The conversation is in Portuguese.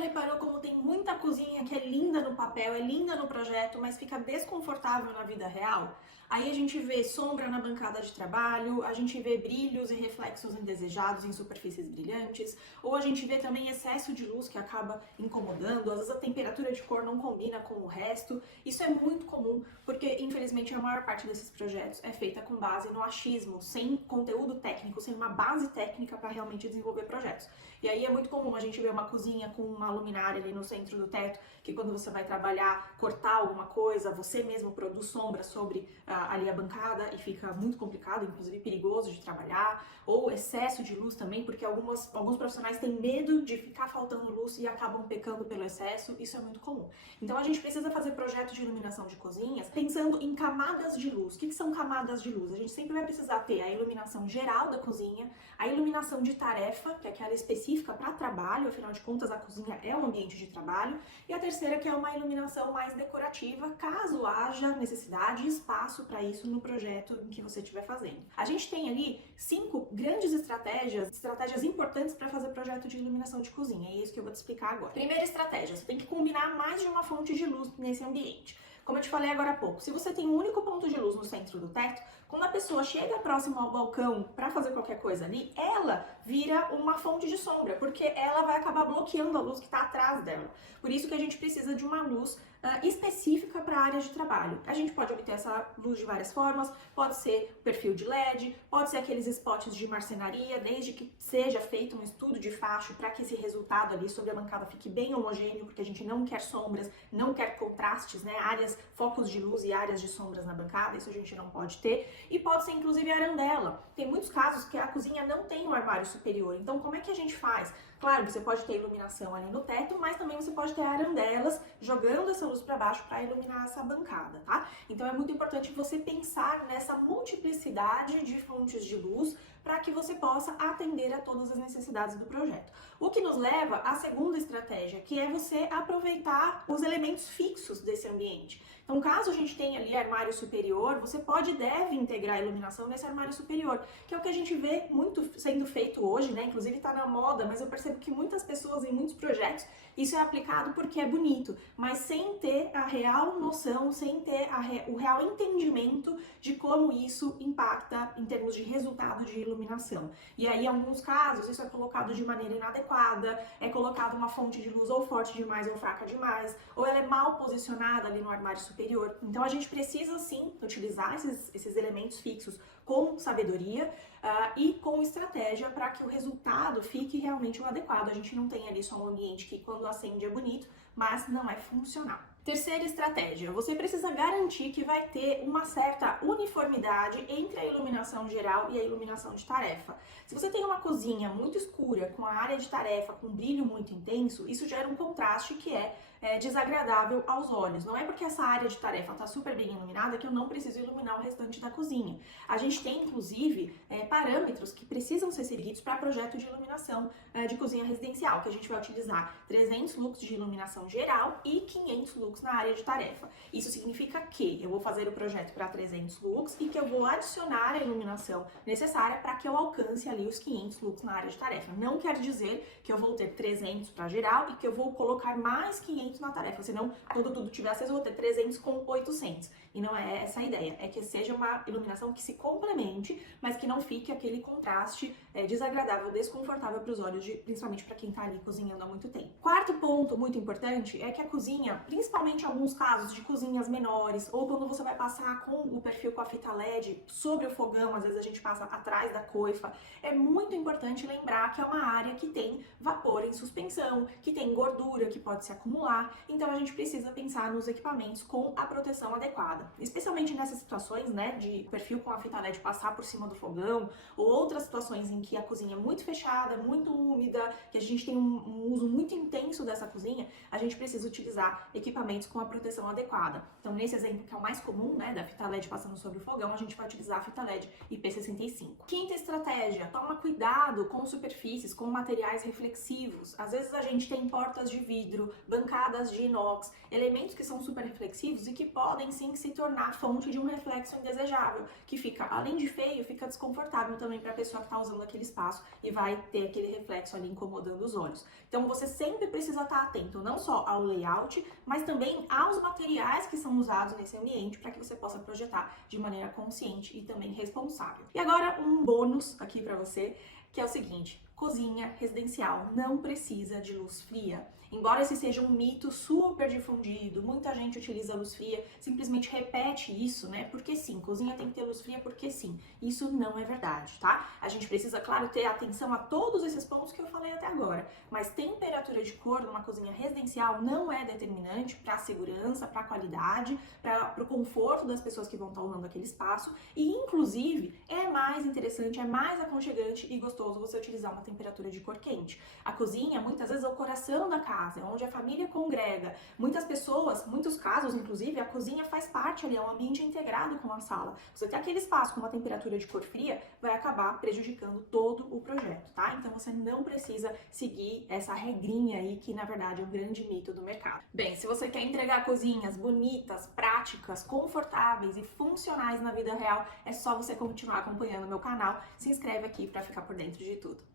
reparou como tem muita cozinha que é linda no papel, é linda no projeto, mas fica desconfortável na vida real? Aí a gente vê sombra na bancada de trabalho, a gente vê brilhos e reflexos indesejados em superfícies brilhantes, ou a gente vê também excesso de luz que acaba incomodando, às vezes a temperatura de cor não combina com o resto. Isso é muito comum, porque infelizmente a maior parte desses projetos é feita com base no achismo, sem conteúdo técnico, sem uma base técnica para realmente desenvolver projetos. E aí é muito comum a gente ver uma cozinha com uma luminária ali no centro do teto, que quando você vai trabalhar, cortar alguma coisa, você mesmo produz sombra sobre ali a bancada e fica muito complicado, inclusive perigoso de trabalhar, ou excesso de luz também, porque alguns profissionais têm medo de ficar faltando luz e acabam pecando pelo excesso, isso é muito comum. Então a gente precisa fazer projetos de iluminação de cozinhas pensando em camadas de luz. O que são camadas de luz? A gente sempre vai precisar ter a iluminação geral da cozinha, a iluminação de tarefa, que é aquela específica para trabalho, afinal de contas a cozinha é um ambiente de trabalho, e a terceira que é uma iluminação mais decorativa, caso haja necessidade e espaço para isso no projeto em que você estiver fazendo. A gente tem ali 5 grandes estratégias importantes para fazer projeto de iluminação de cozinha, e é isso que eu vou te explicar agora. Primeira estratégia, você tem que combinar mais de uma fonte de luz nesse ambiente. Como eu te falei agora há pouco, se você tem um único ponto de luz no centro do teto, quando a pessoa chega próximo ao balcão para fazer qualquer coisa ali, ela vira uma fonte de sombra, porque ela vai acabar bloqueando a luz que está atrás dela. Por isso que a gente precisa de uma luz específica para a área de trabalho. A gente pode obter essa luz de várias formas, pode ser perfil de LED, pode ser aqueles spots de marcenaria, desde que seja feito um estudo de faixa para que esse resultado ali sobre a bancada fique bem homogêneo, porque a gente não quer sombras, não quer contrastes, né? Áreas, focos de luz e áreas de sombras na bancada, isso a gente não pode ter. E pode ser inclusive arandela. Tem muitos casos que a cozinha não tem um armário superior, então como é que a gente faz? Claro, você pode ter iluminação ali no teto, mas também você pode ter arandelas jogando essa luz para baixo para iluminar essa bancada, tá? Então é muito importante você pensar nessa multiplicidade de fontes de luz para que você possa atender a todas as necessidades do projeto. O que nos leva à segunda estratégia, que é você aproveitar os elementos fixos desse ambiente. Então, caso a gente tenha ali armário superior, você pode e deve integrar a iluminação nesse armário superior, que é o que a gente vê muito sendo feito hoje, né? Inclusive está na moda, mas eu percebo que muitas pessoas em muitos projetos isso é aplicado porque é bonito, mas sem ter a real noção, sem ter o real entendimento de como isso impacta em termos de resultado de iluminação. E aí, em alguns casos, isso é colocado de maneira inadequada, é colocado uma fonte de luz ou forte demais ou fraca demais, ou ela é mal posicionada ali no armário superior. Então a gente precisa sim utilizar esses elementos fixos com sabedoria e com estratégia para que o resultado fique realmente o adequado. A gente não tem ali só um ambiente que quando acende é bonito, mas não é funcional. Terceira estratégia, você precisa garantir que vai ter uma certa uniformidade entre a iluminação geral e a iluminação de tarefa. Se você tem uma cozinha muito escura, com a área de tarefa com brilho muito intenso, isso gera um contraste que é desagradável aos olhos. Não é porque essa área de tarefa está super bem iluminada que eu não preciso iluminar o restante da cozinha. A gente tem, inclusive, parâmetros que precisam ser seguidos para projeto de iluminação de cozinha residencial, que a gente vai utilizar 300 lux de iluminação geral e 500 lux na área de tarefa. Isso significa que eu vou fazer o projeto para 300 lux e que eu vou adicionar a iluminação necessária para que eu alcance ali os 500 lux na área de tarefa. Não quer dizer que eu vou ter 300 para geral e que eu vou colocar mais 500 na tarefa, senão quando tudo tiver aceso eu vou ter 300 com 800. E não é essa a ideia, é que seja uma iluminação que se complemente, mas que não fique aquele contraste desagradável, desconfortável para os olhos, principalmente para quem está ali cozinhando há muito tempo. Quarto ponto muito importante é que a cozinha, principalmente em alguns casos de cozinhas menores, ou quando você vai passar com o perfil com a fita LED sobre o fogão, às vezes a gente passa atrás da coifa, é muito importante lembrar que é uma área que tem vapor em suspensão, que tem gordura que pode se acumular, então a gente precisa pensar nos equipamentos com a proteção adequada. Especialmente nessas situações, né, de perfil com a fita LED passar por cima do fogão, ou outras situações em que a cozinha é muito fechada, muito úmida, que a gente tem um uso muito intenso dessa cozinha, a gente precisa utilizar equipamentos com a proteção adequada. Então, nesse exemplo que é o mais comum, né, da fita LED passando sobre o fogão, a gente vai utilizar a fita LED IP65. Quinta estratégia, toma cuidado com superfícies, com materiais reflexivos. Às vezes a gente tem portas de vidro, bancadas de inox, elementos que são super reflexivos e que podem sim se se tornar fonte de um reflexo indesejável, que fica, além de feio, fica desconfortável também para a pessoa que está usando aquele espaço e vai ter aquele reflexo ali incomodando os olhos. Então você sempre precisa estar atento não só ao layout, mas também aos materiais que são usados nesse ambiente para que você possa projetar de maneira consciente e também responsável. E agora um bônus aqui para você, que é o seguinte: cozinha residencial não precisa de luz fria. Embora esse seja um mito super difundido, muita gente utiliza luz fria, simplesmente repete isso, né? Porque sim, cozinha tem que ter luz fria porque sim. Isso não é verdade, tá? A gente precisa, claro, ter atenção a todos esses pontos que eu falei até agora, mas temperatura de cor numa cozinha residencial não é determinante para a segurança, para a qualidade, para o conforto das pessoas que vão estar usando aquele espaço e, inclusive, é mais interessante, é mais aconchegante e gostoso você utilizar uma temperatura de cor quente. A cozinha, muitas vezes, é o coração da casa, é onde a família congrega. Muitas pessoas, muitos casos, inclusive, a cozinha faz parte ali, é um ambiente integrado com a sala. Você ter aquele espaço com uma temperatura de cor fria vai acabar prejudicando todo o projeto, tá? Então você não precisa seguir essa regrinha aí, que na verdade é um grande mito do mercado. Bem, se você quer entregar cozinhas bonitas, práticas, confortáveis e funcionais na vida real, é só você continuar acompanhando o meu canal. Se inscreve aqui para ficar por dentro de tudo.